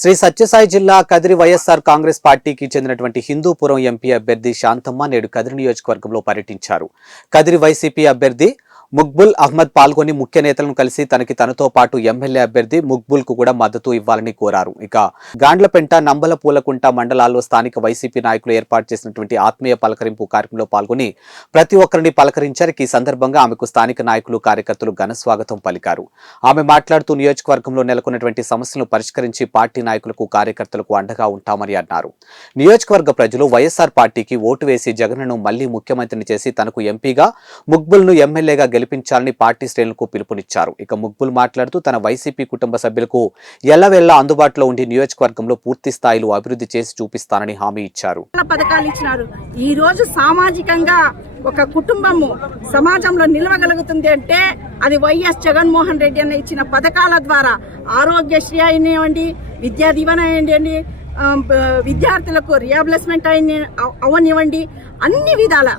శ్రీ సత్యసాయి జిల్లా కదిరి వైఎస్ఆర్ కాంగ్రెస్ పార్టీకి చెందినటువంటి హిందూపురం ఎంపీ అభ్యర్థి శాంతమ్మ నేడు కదిరి నియోజకవర్గంలో పర్యటించారు. కదిరి వైసీపీ అభ్యర్థి ముక్బుల్ అహ్మద్ పాల్గొని ముఖ్య నేతలను కలిసి తనతో పాటు ఎమ్మెల్యే అభ్యర్థి ముక్బుల్ కు కూడా మద్దతు ఇవ్వాలని కోరారు. ఇక గాండ్లపెంట, నంబల పూలకుంట మండలాల్లో స్థానిక వైసీపీ నాయకులు ఏర్పాటు చేసినటువంటి ఆత్మీయ పలకరింపు కార్యక్రమంలో పాల్గొని ప్రతి ఒక్కరిని పలకరించారు. ఈ సందర్భంగా ఆమెకు స్థానిక నాయకులు, కార్యకర్తలు ఘన స్వాగతం పలికారు. ఆమె మాట్లాడుతూ నియోజకవర్గంలో నెలకొన్నటువంటి సమస్యలను పరిష్కరించి పార్టీ నాయకులకు, కార్యకర్తలకు అండగా ఉంటామని అన్నారు. నియోజకవర్గ ప్రజలు వైఎస్ఆర్ పార్టీకి ఓటు వేసి జగన్ను మళ్లీ ముఖ్యమంత్రిని చేసి తనకు ఎంపీగా, ముక్బుల్ను ఎమ్మెల్యేగా గెలిపించాలని పార్టీ శ్రేణులకు పిలుపునిచ్చారు. ఇక ముక్బుల్ మాట్లాడుతూ తన వైసీపీ కుటుంబ సభ్యులకు ఎల్లవేళలా అందుబాటులో ఉండి నియోజకవర్గంలో పూర్తి స్థాయిలో అభివృద్ధి చేసి చూపిస్తానని హామీ ఇచ్చారు. పథకాలు ఇచ్చినారు. ఈ రోజు సామాజికంగా ఒక కుటుంబము సమాజంలో నిలవగలుగుతుంది అంటే అది వైఎస్ జగన్మోహన్ రెడ్డి అన్న ఇచ్చిన పథకాల ద్వారా. ఆరోగ్యశ్రీ అయినివ్వండి, విద్యా దీవెన అయ్యండి, విద్యార్థులకు రిహాబిలిస్మెంట్ అవనివ్వండి, అన్ని విధాల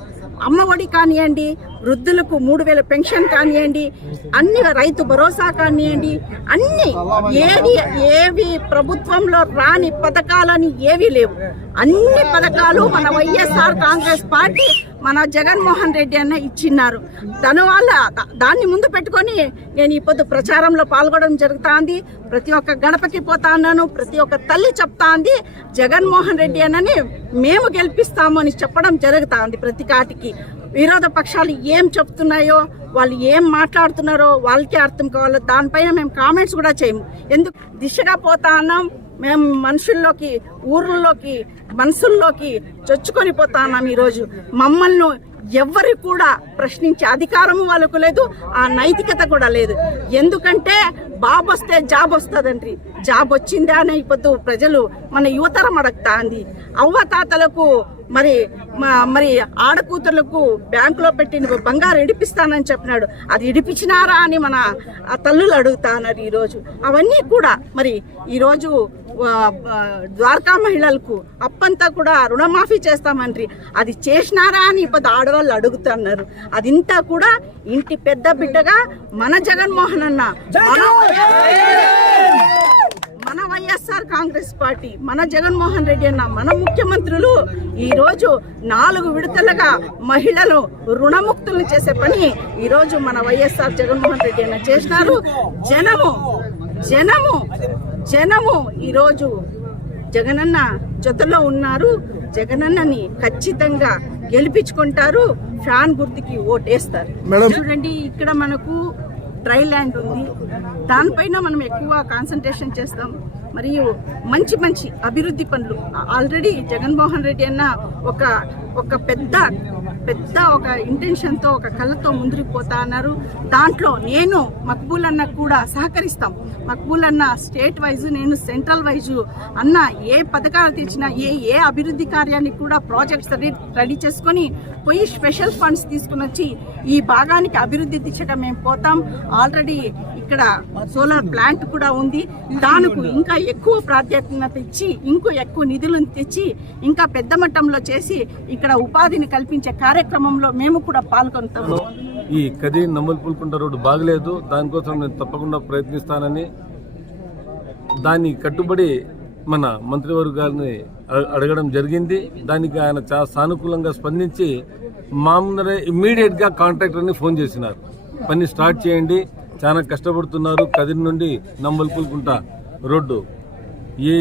అమ్మ ఒడి కానివ్వండి, వృద్ధులకు 3000 పెన్షన్ కానివ్వండి, అన్ని రైతు భరోసా కానివ్వండి, అన్ని ఏవి ప్రభుత్వంలో రాని పథకాలని ఏవీ లేవు. అన్ని పథకాలు మన వైఎస్ఆర్ కాంగ్రెస్ పార్టీ, మన జగన్మోహన్ రెడ్డి అన్న ఇచ్చిన్నారు. దానివల్ల దాన్ని ముందు పెట్టుకొని నేను ఈ పొద్దు ప్రచారంలో పాల్గొనడం జరుగుతుంది. ప్రతి ఒక్క గడపకి పోతా ఉన్నాను, ప్రతి ఒక్క తల్లి చెప్తా ఉంది జగన్మోహన్ రెడ్డి అన్నని మేము గెలిపిస్తాము అని చెప్పడం జరుగుతుంది. ప్రతి కాటికి విరోధ పక్షాలు ఏం చెప్తున్నాయో, వాళ్ళు ఏం మాట్లాడుతున్నారో వాళ్ళకే అర్థం కావాలి. దానిపైన మేము కామెంట్స్ కూడా చేయము. ఎందుకు దిశగా పోతా ఉన్నాం, మేము మనుషుల్లోకి, ఊర్లలోకి, మనసుల్లోకి చొచ్చుకొని పోతా ఉన్నాం. ఈరోజు మమ్మల్ని ఎవరు కూడా ప్రశ్నించే అధికారము వాళ్ళకు లేదు, ఆ నైతికత కూడా లేదు. ఎందుకంటే బాబు వస్తే జాబ్ వస్తుందండి. జాబ్ వచ్చిందా అని ఇప్పుడు ప్రజలు, మన యువతరం అడుగుతా ఉంది. అవ్వతాతలకు మరి ఆడకూతుర్లకు బ్యాంకులో పెట్టిన బంగారు ఇడిపిస్తానని చెప్పినాడు. అది ఇడిపించినారా అని మన తల్లులు అడుగుతున్నారు ఈరోజు. అవన్నీ కూడా మరి ఈరోజు ద్వారకా మహిళలకు అప్పంతా కూడా రుణమాఫీ చేస్తామండ్రి, అది చేసినారా అని ఇప్పుడు ఆడవాళ్ళు అడుగుతున్నారు. అదింతా కూడా ఇంటి పెద్ద బిడ్డగా మన జగన్మోహన్ అన్న, మన వైఎస్ఆర్ కాంగ్రెస్ పార్టీ, మన జగన్మోహన్ రెడ్డి అన్న, మన ముఖ్యమంత్రులు ఈరోజు 4 విడతలుగా మహిళలు రుణముక్తులను చేసే పని ఈరోజు మన వైఎస్ఆర్ జగన్మోహన్ రెడ్డి అన్న చేసినారు. జనము ఈరోజు జగనన్న జతలో ఉన్నారు. జగనన్నని ఖచ్చితంగా గెలిపించుకుంటారు. ఫ్యాన్ గుర్తుకి ఓటేస్తారు. చూడండి, ఇక్కడ మనకు డ్రై ల్యాండ్ ఉంది. దానిపైన మనం ఎక్కువ కాన్సన్ట్రేషన్ చేస్తాం. మరియు మంచి అభివృద్ధి పనులు ఆల్రెడీ జగన్మోహన్ రెడ్డి అన్న ఒక పెద్ద ఒక ఇంటెన్షన్తో, ఒక కళ్ళతో ముందుకు పోతా అన్నారు. దాంట్లో నేను మక్బూల్ అన్న కూడా సహకరిస్తాం. మక్బూల్ అన్న స్టేట్ వైజు, నేను సెంట్రల్ వైజు అన్న ఏ పథకాలు తెచ్చినా, ఏ అభివృద్ధి కార్యానికి కూడా ప్రాజెక్ట్స్ రెడీ చేసుకొని పోయి స్పెషల్ ఫండ్స్ తీసుకుని వచ్చి ఈ భాగానికి అభివృద్ధి తెచ్చడం మేము పోతాం. ఆల్రెడీ ఇక్కడ సోలార్ ప్లాంట్ కూడా ఉంది. దానికి ఇంకా ఎక్కువ ప్రాధాన్యత ఇచ్చి, ఇంకో ఎక్కువ నిధులను తెచ్చి, ఇంకా పెద్ద మట్టంలో చేసి ఇక్కడ ఉపాధిని కల్పించే కార్యక్రమంలో మేము కూడా పాల్గొంటాము. ఈ కదిరి నంబల పూలకుంట రోడ్డు బాగలేదు, దానికోసం నేను తప్పకుండా ప్రయత్నిస్తానని, దాన్ని కట్టుబడి మన మంత్రివర్గాన్ని అడగడం జరిగింది. దానికి ఆయన చాలా సానుకూలంగా స్పందించి మా ముందరే ఇమ్మీడియట్గా కాంట్రాక్టర్ని ఫోన్ చేసినారు. పని స్టార్ట్ చేయండి, చాలా కష్టపడుతున్నారు. కదిరి నుండి నంబల పూలకుంట రోడ్డు ఏ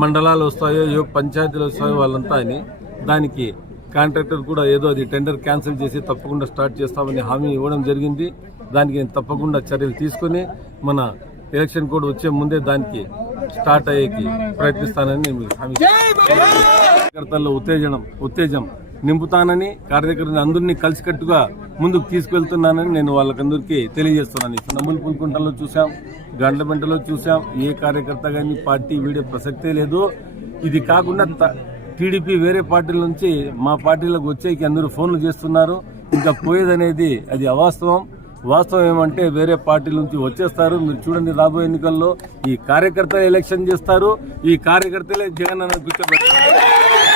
మండలాలు వస్తాయో, ఏ పంచాయతీలు వస్తాయో వాళ్ళంతా అని, దానికి కాంట్రాక్టర్ కూడా ఏదో అది టెండర్ క్యాన్సిల్ చేసి తప్పకుండా స్టార్ట్ చేస్తామని హామీ ఇవ్వడం జరిగింది. దానికి తప్పకుండా చర్యలు తీసుకొని మన ఎలక్షన్ కోడ్ వచ్చే ముందే దానికి స్టార్ట్ అయ్యేకి ప్రయత్నిస్తానని నేను హామీ. కార్యకర్తల్లో ఉత్తేజం నింపుతానని, కార్యకర్తలు అందరినీ కలిసికట్టుగా ముందుకు తీసుకెళ్తున్నానని నేను వాళ్ళకందరికీ తెలియజేస్తున్నాను. నంబల పూలకుంటలో చూసాం, గాండ్లపెంటలో చూసాం, ఏ కార్యకర్త కానీ పార్టీ వీడే ప్రసక్తే లేదు. ఇది కాకుండా టీడీపీ వేరే పార్టీల నుంచి మా పార్టీలకు వచ్చేకి అందరూ ఫోన్లు చేస్తున్నారు. ఇంకా పోయేదనేది అది అవాస్తవం. వాస్తవం ఏమంటే వేరే పార్టీల నుంచి వచ్చేస్తారు. మీరు చూడండి, రాబోయే ఎన్నికల్లో ఈ కార్యకర్తలు ఎలక్షన్ చేస్తారు, ఈ కార్యకర్తలే జగన్ అన్న కూర్చోబెడతారు.